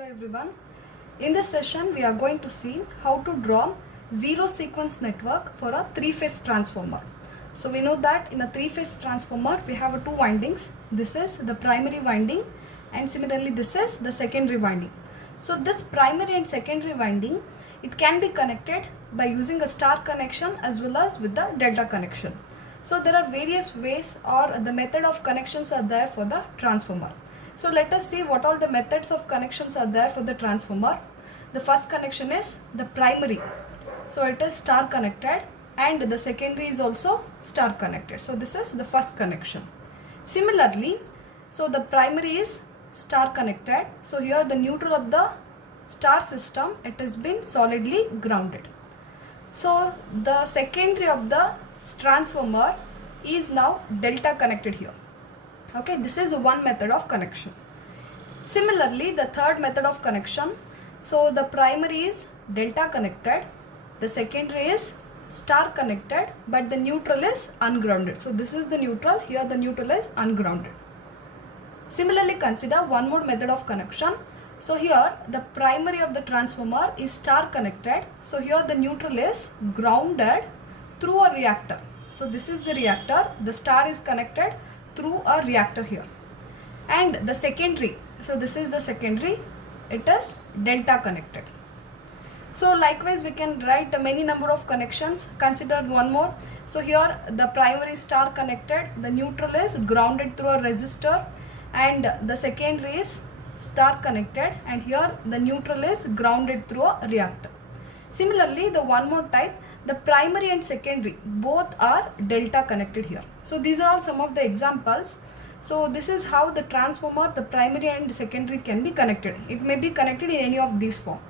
Hello everyone. In this session we are going to see how to draw zero sequence network for a three-phase transformer. So we know that in a three-phase transformer we have two windings. This is the primary winding and similarly this is the secondary winding. So this primary and secondary winding, it can be connected by using a star connection as well as with the delta connection. So there are various ways or the method of connections are there for the transformer. So let us see what all the methods of connections are there for the transformer. The first connection is the primary. So it is star connected and the secondary is also star connected. So this is the first connection. Similarly, so the primary is star connected. So here the neutral of the star system, it has been solidly grounded. So the secondary of the transformer is now delta connected here. Okay, this is one method of connection. Similarly, the third method of connection, so the primary is delta connected, the secondary is star connected, but the neutral is ungrounded. So this is the neutral, here the neutral is ungrounded. Similarly, consider one more method of connection. So here the primary of the transformer is star connected. So here the neutral is grounded through a reactor. So this is the reactor, the star is connected through a reactor here. And the secondary, so this is the secondary, it is delta connected. So likewise we can write many number of connections. Consider one more. So here the primary star connected, the neutral is grounded through a resistor, and the secondary is star connected, and here the neutral is grounded through a reactor. Similarly, the one more type, the primary and secondary both are delta connected here. So these are all some of the examples. So this is how the transformer, the primary and secondary can be connected. It may be connected in any of these form.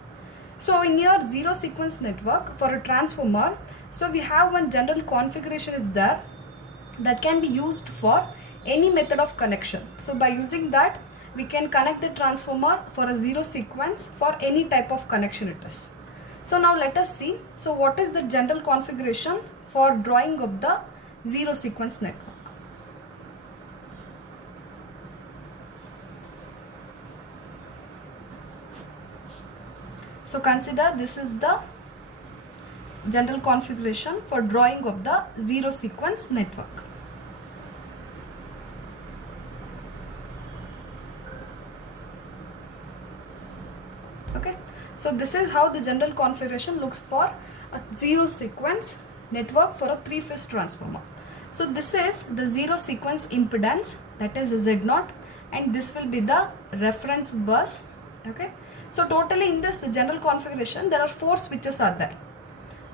So in your zero sequence network for a transformer, so we have one general configuration is there that can be used for any method of connection. So by using that, we can connect the transformer for a zero sequence for any type of connection it is. So now let us see, so what is the general configuration for drawing of the zero sequence network. So consider this is the general configuration for drawing of the zero sequence network. Okay. So this is how the general configuration looks for a zero sequence network for a three-phase transformer. So this is the zero sequence impedance, that is Z0, and this will be the reference bus. Okay. So totally in this general configuration there are four switches are there.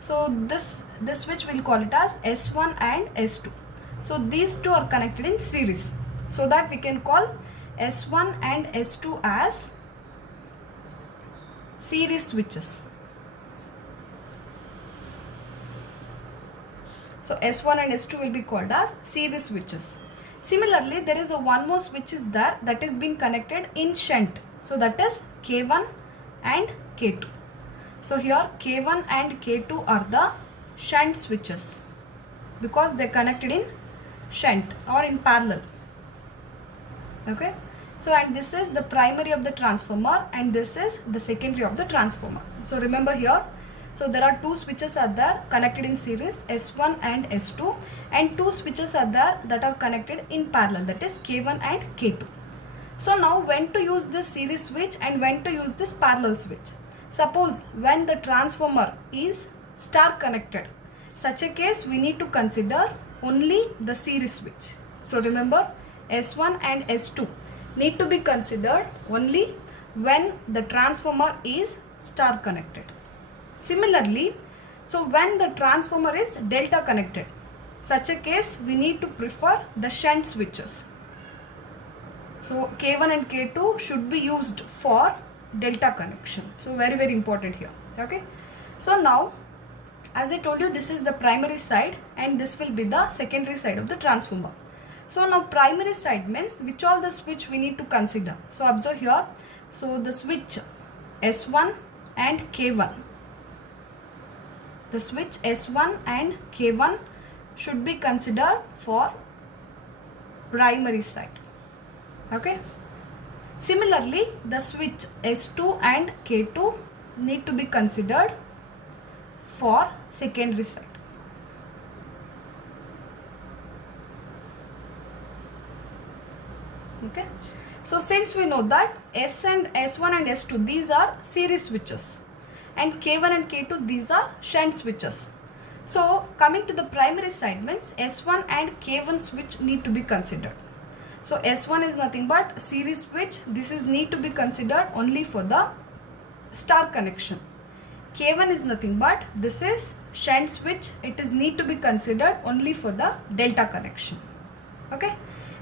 So this switch we'll call it as S1 and S2. So these two are connected in series. So that we can call S1 and S2 as series switches. So S1 and S2 will be called as series switches. Similarly, there is a one more switch is there that is being connected in shunt. So that is K1 and K2. So here K1 and K2 are the shunt switches because they are connected in shunt or in parallel. Okay. So and this is the primary of the transformer and this is the secondary of the transformer. So remember here, so there are two switches are there connected in series S1 and S2, and two switches are there that are connected in parallel, that is K1 and K2. So now when to use this series switch and when to use this parallel switch. Suppose when the transformer is star connected, such a case we need to consider only the series switch. So remember S1 and S2 need to be considered only when the transformer is star connected. Similarly, so when the transformer is delta connected, such a case we need to prefer the shunt switches. So K1 and K2 should be used for delta connection. So very important here. Okay. So now as I told you, this is the primary side and this will be the secondary side of the transformer. So now primary side means which all the switch we need to consider. So observe here, so the switch S1 and K1. The switch S1 and K1 should be considered for primary side. Okay. Similarly, the switch S2 and K2 need to be considered for secondary side. Okay. So since we know that S1 and S2, these are series switches, and K1 and K2, these are shunt switches. So coming to the primary side means S1 and K1 switch need to be considered. So S1 is nothing but series switch. This is need to be considered only for the star connection. K1 is nothing but this is shunt switch. It is need to be considered only for the delta connection. Okay.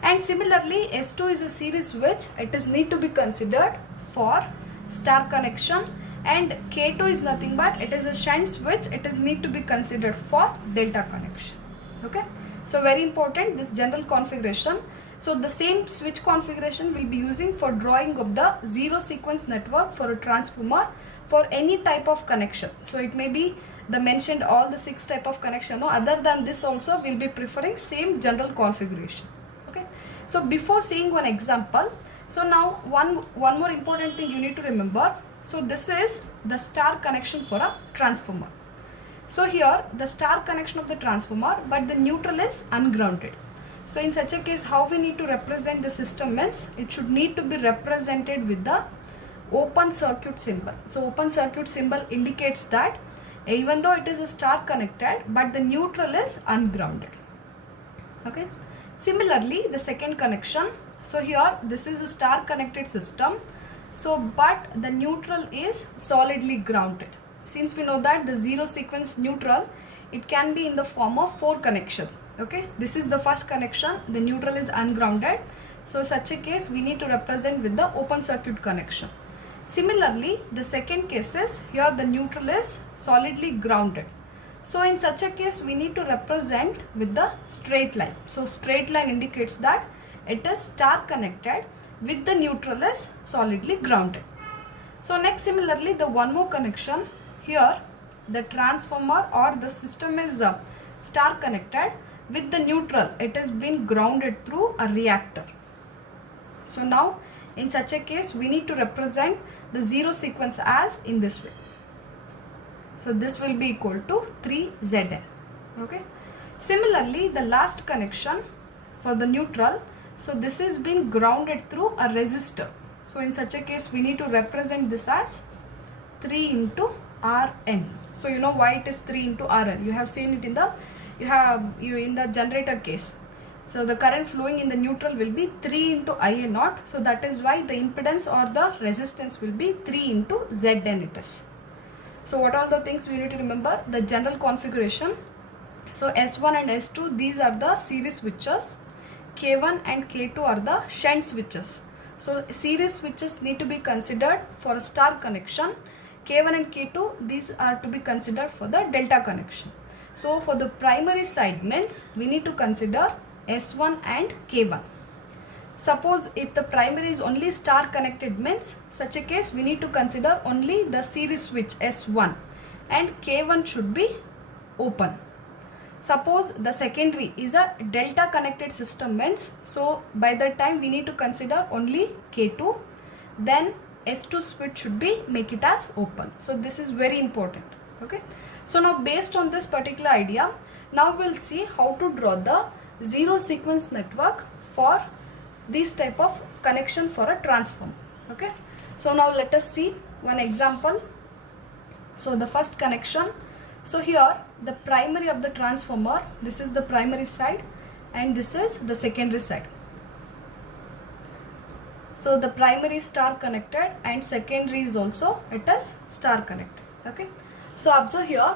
And similarly, S2 is a series switch. It is need to be considered for star connection. And K2 is nothing but it is a shunt switch. It is need to be considered for delta connection. Okay. So very important, this general configuration. So the same switch configuration will be using for drawing of the zero sequence network for a transformer for any type of connection. So it may be the mentioned all the 6 type of connection. No, other than this also we'll be preferring same general configuration. Okay. So before seeing one example, so now one more important thing you need to remember. So this is the star connection for a transformer. So here the star connection of the transformer, but the neutral is ungrounded. So in such a case, how we need to represent the system means it should need to be represented with the open circuit symbol. So open circuit symbol indicates that even though it is a star connected, but the neutral is ungrounded. Okay. Similarly, the second connection. So here this is a star connected system. So but the neutral is solidly grounded. Since we know that the zero sequence neutral, it can be in the form of 4 connection. Okay, this is the first connection, the neutral is ungrounded. So such a case we need to represent with the open circuit connection. Similarly, the second case is here the neutral is solidly grounded. So in such a case we need to represent with the straight line. So straight line indicates that it is star connected with the neutral is solidly grounded. So next, similarly, the one more connection, here the transformer or the system is star connected with the neutral, it has been grounded through a reactor. So now in such a case we need to represent the zero sequence as in this way. So this will be equal to 3Zn. Okay. Similarly, the last connection for the neutral, so this is been grounded through a resistor. So in such a case we need to represent this as 3 into Rn. So you know why it is 3 into Rn. You have seen it in the in the generator case. So the current flowing in the neutral will be 3 into Ia0. So that is why the impedance or the resistance will be 3 into Zn it is. So what are the things we need to remember? The general configuration. So S1 and S2, these are the series switches. K1 and K2 are the shunt switches. So series switches need to be considered for a star connection. K1 and K2, these are to be considered for the delta connection. So for the primary side means we need to consider S1 and K1. Suppose if the primary is only star connected means such a case we need to consider only the series switch S1 and K1 should be open. Suppose the secondary is a delta connected system means, so by that time we need to consider only K2, then S2 switch should be make it as open. So this is very important. Okay. So now based on this particular idea, now we'll see how to draw the zero sequence network for this type of connection for a transformer. Okay. So now let us see one example. So the first connection. So here the primary of the transformer, this is the primary side and this is the secondary side. So the primary is star connected and secondary is also it is star connected. Okay. So observe here.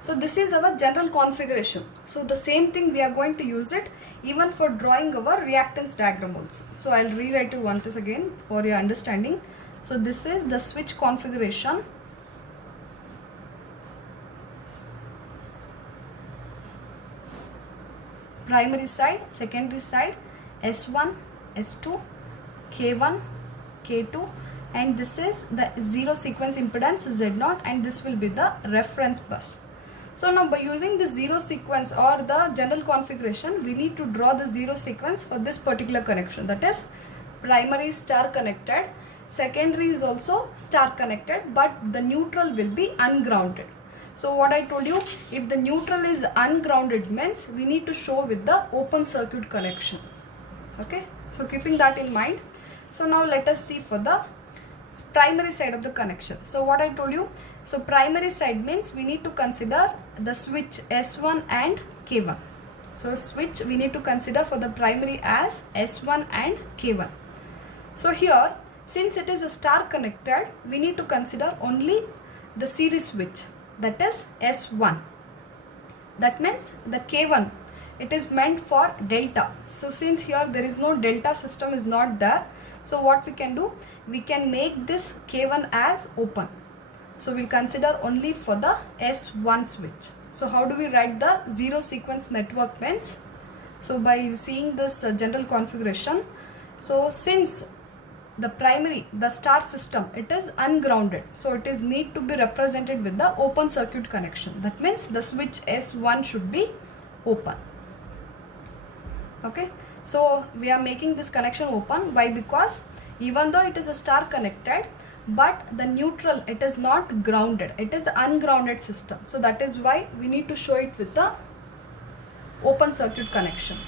So this is our general configuration. So the same thing we are going to use it even for drawing our reactance diagram also. So I'll rewrite you once again for your understanding. So this is the switch configuration. Primary side, secondary side, S1, S2, K1, K2, and this is the zero sequence impedance Z0 and this will be the reference bus. So now by using the zero sequence or the general configuration, we need to draw the zero sequence for this particular connection. That is, primary is star connected, secondary is also star connected, but the neutral will be ungrounded. So what I told you, if the neutral is ungrounded means we need to show with the open circuit connection. Okay, so keeping that in mind, so now let us see for the primary side of the connection. So what I told you, so primary side means we need to consider the switch S1 and K1. So switch we need to consider for the primary as S1 and K1. So here, since it is a star connected, we need to consider only the series switch, that is S1. That means the K1, it is meant for delta. So since here there is no delta system is not there, so what we can do, we can make this K1 as open. So we'll consider only for the S1 switch. So how do we write the zero sequence network means? So by seeing this general configuration, so since the primary, the star system, it is ungrounded, so it is need to be represented with the open circuit connection. That means the switch S1 should be open. Okay, so we are making this connection open. Why? Because even though it is a star connected, but the neutral, it is not grounded, it is the ungrounded system. So that is why we need to show it with the open circuit connection.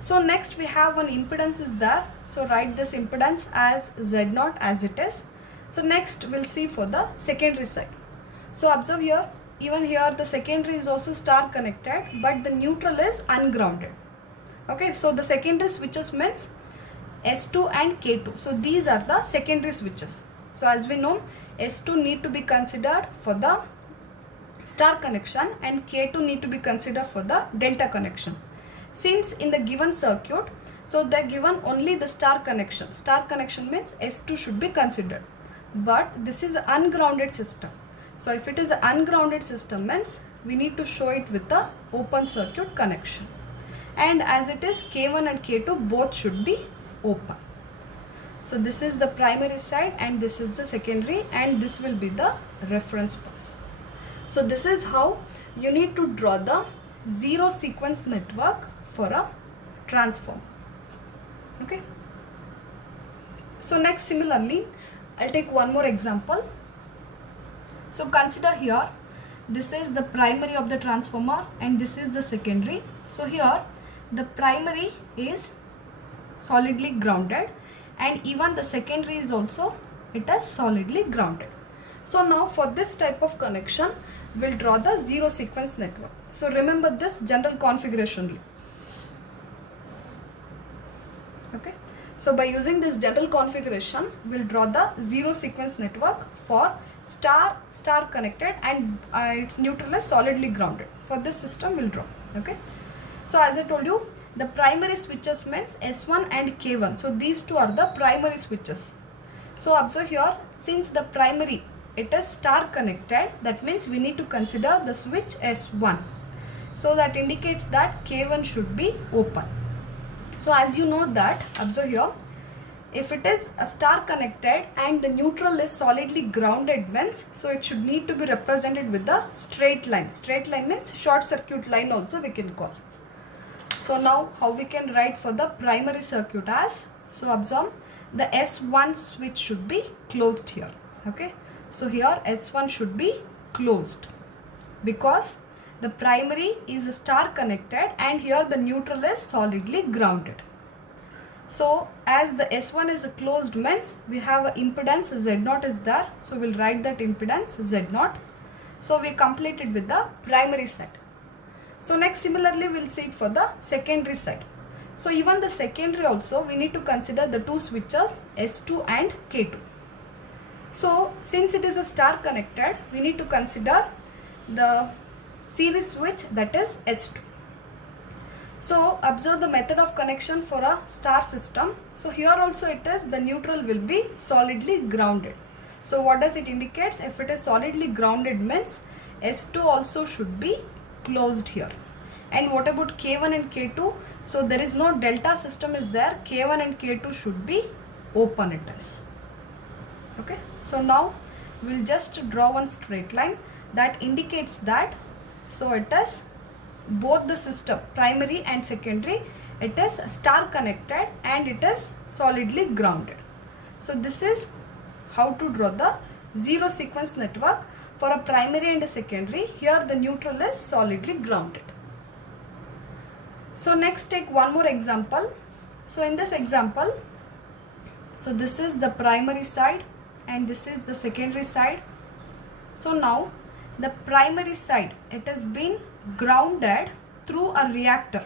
So next we have one impedance is there. So write this impedance as Z0 as it is. So next we'll see for the secondary side. So observe here, even here the secondary is also star connected, but the neutral is ungrounded. Okay, so the secondary switches means S2 and K2. So these are the secondary switches. So as we know, S2 need to be considered for the star connection and K2 need to be considered for the delta connection. Since in the given circuit, so they are given only the star connection. Star connection means S2 should be considered. But this is an ungrounded system. So if it is an ungrounded system means we need to show it with the open circuit connection. And as it is, K1 and K2 both should be open. So this is the primary side and this is the secondary, and this will be the reference bus. So this is how you need to draw the zero sequence network for a transformer. Okay. So next, similarly, I'll take one more example. So consider here, this is the primary of the transformer and this is the secondary. So here the primary is solidly grounded and even the secondary is also, it is solidly grounded. So now for this type of connection, we'll draw the zero sequence network. So remember this general configuration only. Okay. So by using this general configuration, we'll draw the zero sequence network for star connected and its neutral is solidly grounded. For this system, we'll draw. Okay. So as I told you, the primary switches means S1 and K1. So these two are the primary switches. So observe here, since the primary, it is star connected, that means we need to consider the switch S1. So that indicates that K1 should be open. So as you know that, observe here, if it is a star connected and the neutral is solidly grounded means, so it should need to be represented with the straight line. Straight line means short circuit line also we can call. So now how we can write for the primary circuit as, so observe the S1 switch should be closed here. Okay. So here S1 should be closed because the primary is a star connected and here the neutral is solidly grounded. So as the S1 is a closed means we have an impedance Z0 is there. So we'll write that impedance Z0. So we completed with the primary side. So next similarly we'll see it for the secondary side. So even the secondary also we need to consider the two switches S2 and K2. So since it is a star connected, we need to consider the series switch, that is S2. So observe the method of connection for a star system. So here also it is, the neutral will be solidly grounded. So what does it indicate? If it is solidly grounded means S2 also should be closed here. And what about K1 and K2? So there is no delta system is there. K1 and K2 should be open it is. Okay. So now we'll just draw one straight line that indicates that So it is both the system, primary and secondary, it is star connected and it is solidly grounded. So this is how to draw the zero sequence network for a primary and a secondary. Here the neutral is solidly grounded. So next take one more example. So in this example, so this is the primary side and this is the secondary side. So now the primary side, it has been grounded through a reactor.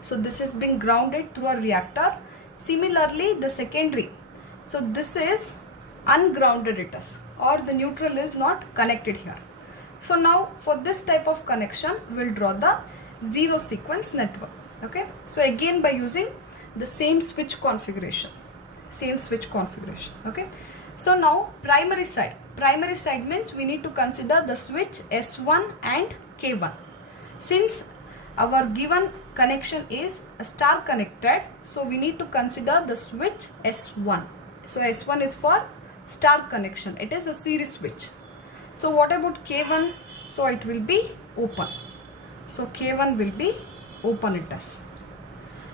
So this is being grounded through a reactor. Similarly the secondary, so this is ungrounded it is, or the neutral is not connected here. So now for this type of connection we will draw the zero sequence network. Okay, so again by using the same switch configuration. Okay, so now primary side means we need to consider the switch S1 and K1. Since our given connection is a star connected, so we need to consider the switch S1. So S1 is for star connection, it is a series switch. So what about K1? So it will be open. So K1 will be open it is.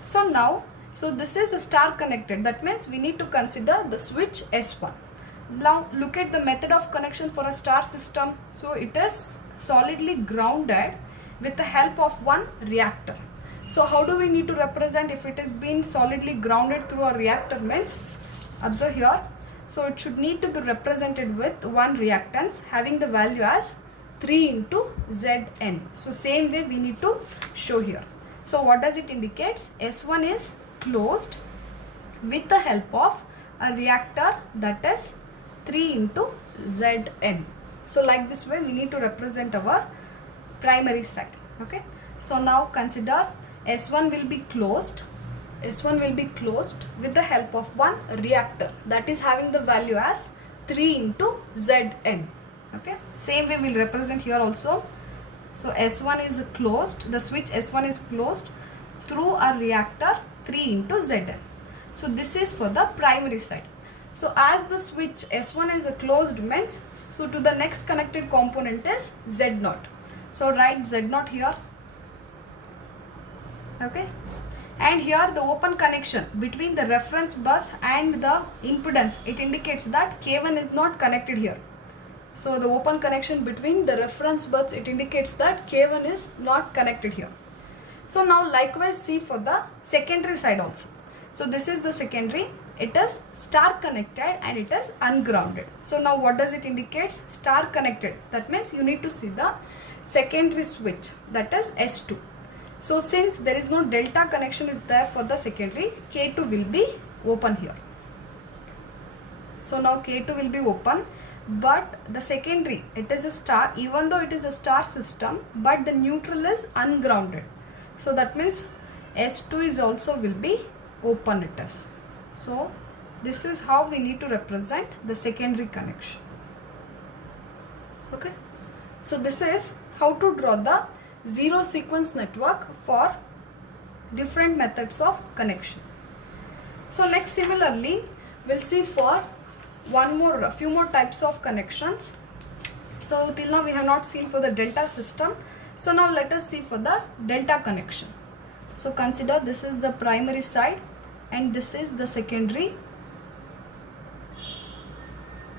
So now, so this is a star connected, that means we need to consider the switch S1. Now look at the method of connection for a star system. So it is solidly grounded with the help of one reactor. So how do we need to represent if it is being solidly grounded through a reactor means? Observe here. So it should need to be represented with one reactance having the value as 3 into Zn. So same way we need to show here. So what does it indicate? S1 is closed with the help of a reactor, that is 3 into Zn. So like this way we need to represent our primary side. Okay, so now consider S1 will be closed. S1 will be closed with the help of one reactor, that is having the value as 3 into Zn. Okay, same way we'll represent here also. So S1 is closed, the switch S1 is closed through a reactor 3 into Zn. So this is for the primary side. So as the switch S1 is closed means, so to the next connected component is Z0. So write Z0 here. Okay, and here the open connection between the reference bus and the impedance, it indicates that K1 is not connected here. So the open connection between the reference bus, it indicates that K1 is not connected here. So now likewise see for the secondary side also. So this is the secondary, it is star connected and it is ungrounded. So now what does it indicate? Star connected, that means you need to see the secondary switch, that is S2. So since there is no delta connection is there for the secondary, K2 will be open here. So now K2 will be open, but the secondary, it is a star, even though it is a star system, but the neutral is ungrounded. So that means S2 is also will be open it is. So this is how we need to represent the secondary connection. Okay, so this is how to draw the zero sequence network for different methods of connection. So next similarly we'll see for a few more types of connections. So till now we have not seen for the delta system. So now let us see for the delta connection. So consider this is the primary side and this is the secondary.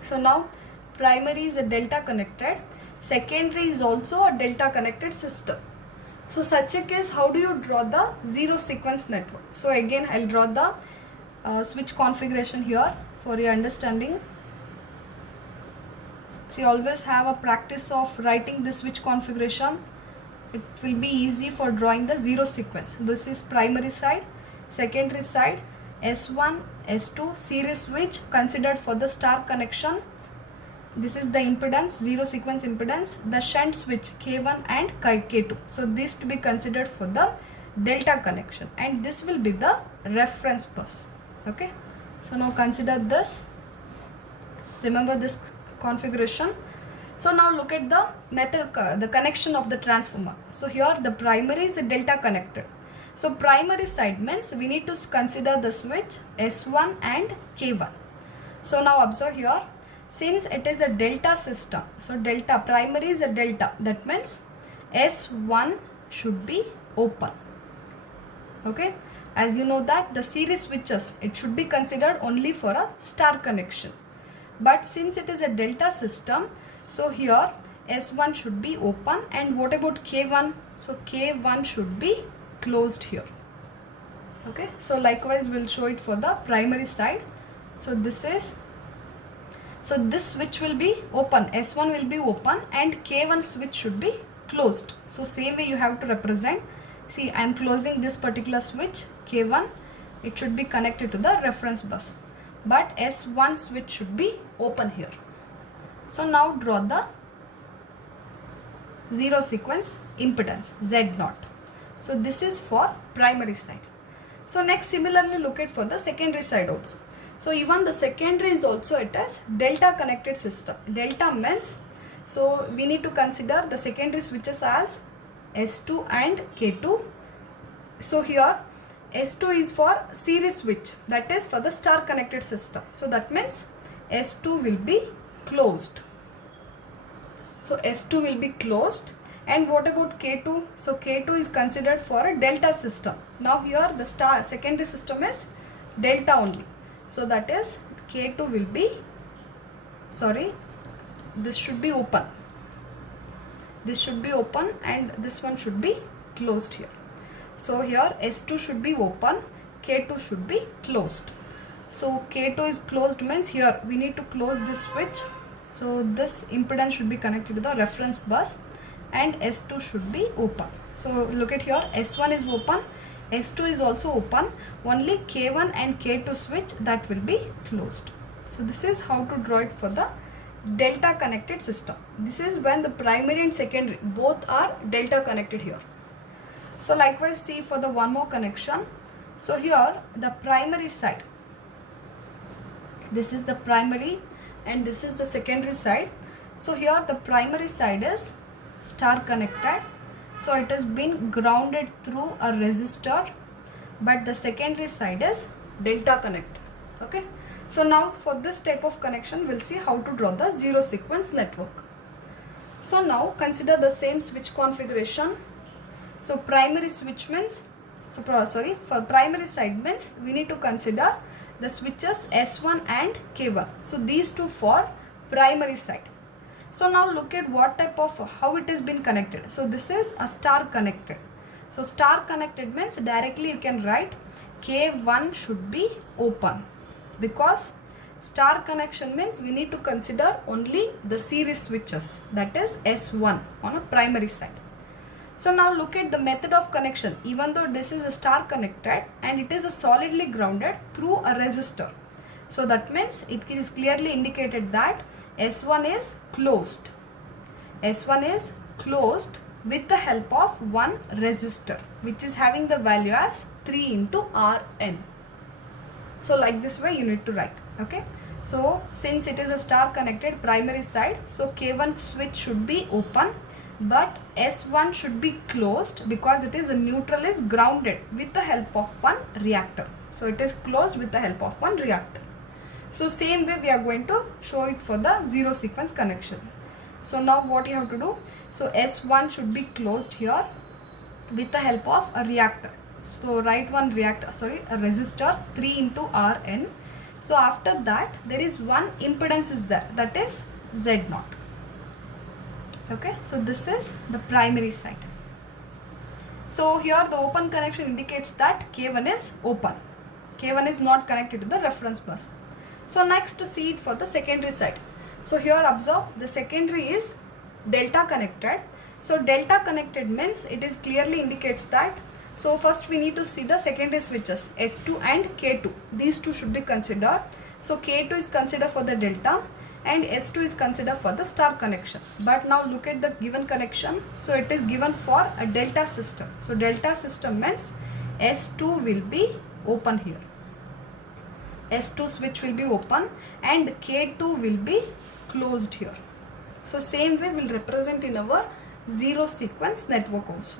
So now primary is a delta connected, secondary is also a delta connected system. So such a case, how do you draw the zero sequence network? So again I'll draw the switch configuration here for your understanding. So you always have a practice of writing this switch configuration. It will be easy for drawing the zero sequence. This is primary side, secondary side, S1, S2, series switch considered for the star connection. This is the impedance, zero sequence impedance, the shunt switch K1 and K2. So these to be considered for the delta connection, and this will be the reference bus. Okay, so now consider this, remember this configuration. So now look at the method, the connection of the transformer. So here the primary is a delta connected. So primary side means we need to consider the switch S1 and K1. So now observe here, since it is a delta system, so delta primary is a delta, that means S1 should be open. Okay, as you know that the series switches, it should be considered only for a star connection, but since it is a delta system, so here S1 should be open. And what about K1? So K1 should be closed here. Okay, so likewise we'll show it for the primary side. So this switch will be open, S1 will be open, and K1 switch should be closed. So same way you have to represent. See, I am closing this particular switch K1, it should be connected to the reference bus, but S1 switch should be open here. So now draw the zero sequence impedance Z0. So this is for primary side. So next similarly look at for the secondary side also. So even the secondary is also it as delta connected system. Delta means, so we need to consider the secondary switches as S2 and K2. So here S2 is for series switch, that is for the star connected system. So that means S2 will be closed. So S2 will be closed. And what about K2? So K2 is considered for a delta system. Now here the star secondary system is delta only. So that is K2 will be, this should be open. This should be open and this one should be closed here. So here S2 should be open, K2 should be closed. So K2 is closed means here we need to close this switch. So this impedance should be connected to the reference bus and S2 should be open. So look at here, S1 is open, S2 is also open, only K1 and K2 switch that will be closed. So this is how to draw it for the delta connected system. This is when the primary and secondary both are delta connected here. So likewise see for the one more connection. So here the primary side, this is the primary and this is the secondary side. So here the primary side is star connected, so it has been grounded through a resistor, but the secondary side is delta connected. Okay, so now for this type of connection we'll see how to draw the zero sequence network. So now consider the same switch configuration. So primary switch means for primary side means we need to consider the switches S1 and K1. So these two for primary side. So now look at what type of, how it has been connected. So this is a star connected. So star connected means directly you can write K1 should be open, because star connection means we need to consider only the series switches, that is S1 on a primary side. So now look at the method of connection. Even though this is a star connected and it is a solidly grounded through a resistor, so that means it is clearly indicated that S1 is closed. S1 is closed with the help of one resistor which is having the value as 3 into Rn. So like this way you need to write. Okay, so since it is a star connected primary side, so K1 switch should be open, but S1 should be closed because it is a neutral is grounded with the help of one reactor. So it is closed with the help of one reactor. So same way we are going to show it for the zero sequence connection. So now what you have to do, so S1 should be closed here with the help of a reactor. So write one reactor, a resistor 3 into Rn. So after that there is one impedance is there, that is Z0. Okay, so this is the primary side. So here the open connection indicates that K1 is open. K1 is not connected to the reference bus. So next see it for the secondary side. So here observe the secondary is delta connected. So delta connected means it is clearly indicates that. So first we need to see the secondary switches S2 and K2. These two should be considered. So K2 is considered for the delta and S2 is considered for the star connection. But now look at the given connection. So it is given for a delta system. So delta system means S2 will be open here. S2 switch will be open and K2 will be closed here. So same way we will represent in our zero sequence network also.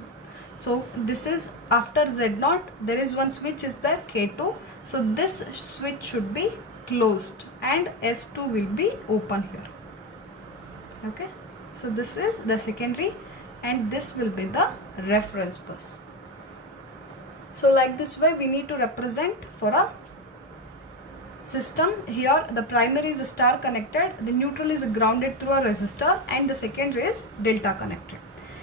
So this is after Z0 there is one switch is there K2. So this switch should be closed and S2 will be open here. Okay, so this is the secondary and this will be the reference bus. So like this way we need to represent for a system. Here the primary is star connected, the neutral is grounded through a resistor, and the secondary is delta connected.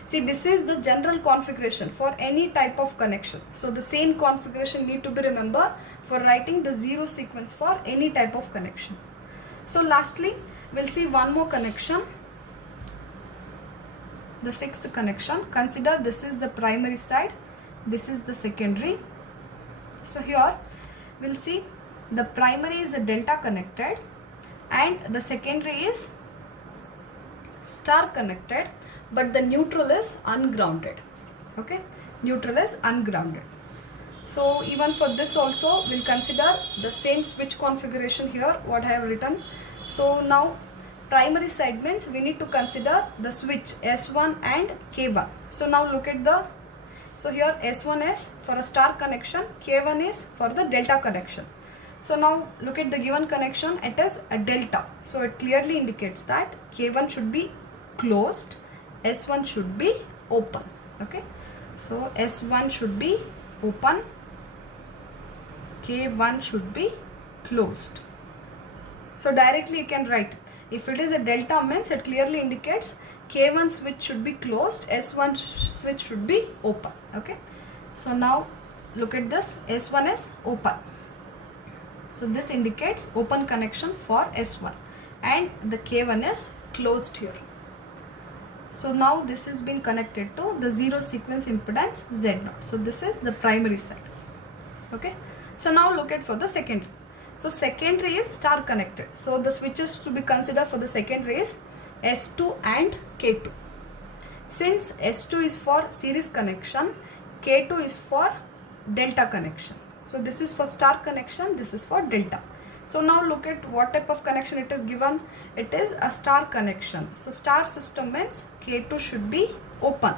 See, this is the general configuration for any type of connection. So the same configuration need to be remembered for writing the zero sequence for any type of connection. So lastly, we'll see one more connection. The sixth connection. Consider this is the primary side, this is the secondary. So here we'll see the primary is a delta connected and the secondary is star connected, but the neutral is ungrounded. Okay, neutral is ungrounded. So even for this also we'll consider the same switch configuration here what I have written. So now primary side means we need to consider the switch S1 and K1. So now look at the, so here S1 is for a star connection, K1 is for the delta connection. So now look at the given connection, it is a delta. So it clearly indicates that K1 should be closed, S1 should be open. Okay, so S1 should be open, K1 should be closed. So directly you can write, if it is a delta means it clearly indicates K1 switch should be closed, S1 switch should be open. Okay, so now look at this, S1 is open. So this indicates open connection for S1 and the K1 is closed here. So now this has been connected to the zero sequence impedance Z0. So this is the primary side. Okay. So now look at for the secondary. So secondary is star connected. So the switches to be considered for the secondary is S2 and K2. Since S2 is for series connection, K2 is for delta connection. So this is for star connection, this is for delta. So now look at what type of connection it is given. It is a star connection. So star system means K2 should be open.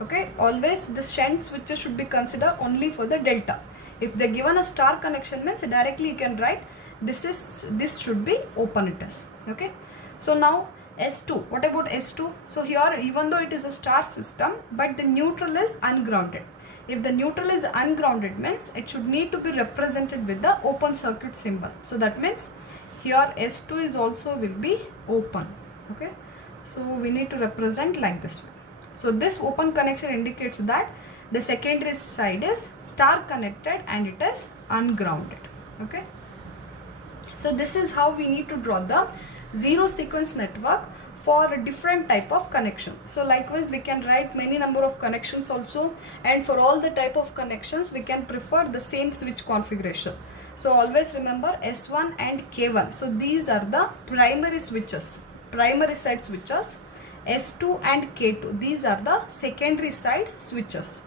Okay, always the shunt switches should be considered only for the delta. If they given a star connection means directly you can write this should be open it is. Okay, so now S2, what about S2? So here even though it is a star system, but the neutral is ungrounded. If the neutral is ungrounded means it should need to be represented with the open circuit symbol. So that means here S2 is also will be open. Okay, so we need to represent like this way. So this open connection indicates that the secondary side is star connected and it is ungrounded. Okay, so this is how we need to draw the zero sequence network for a different type of connection. So likewise we can write many number of connections also, and for all the type of connections we can prefer the same switch configuration. So always remember S1 and K1. So these are the primary switches, primary side switches. S2 and K2, these are the secondary side switches.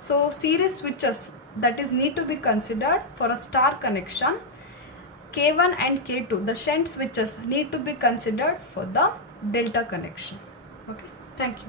So series switches that is need to be considered for a star connection. K1 and K2, the shunt switches need to be considered for the delta connection. Okay, thank you.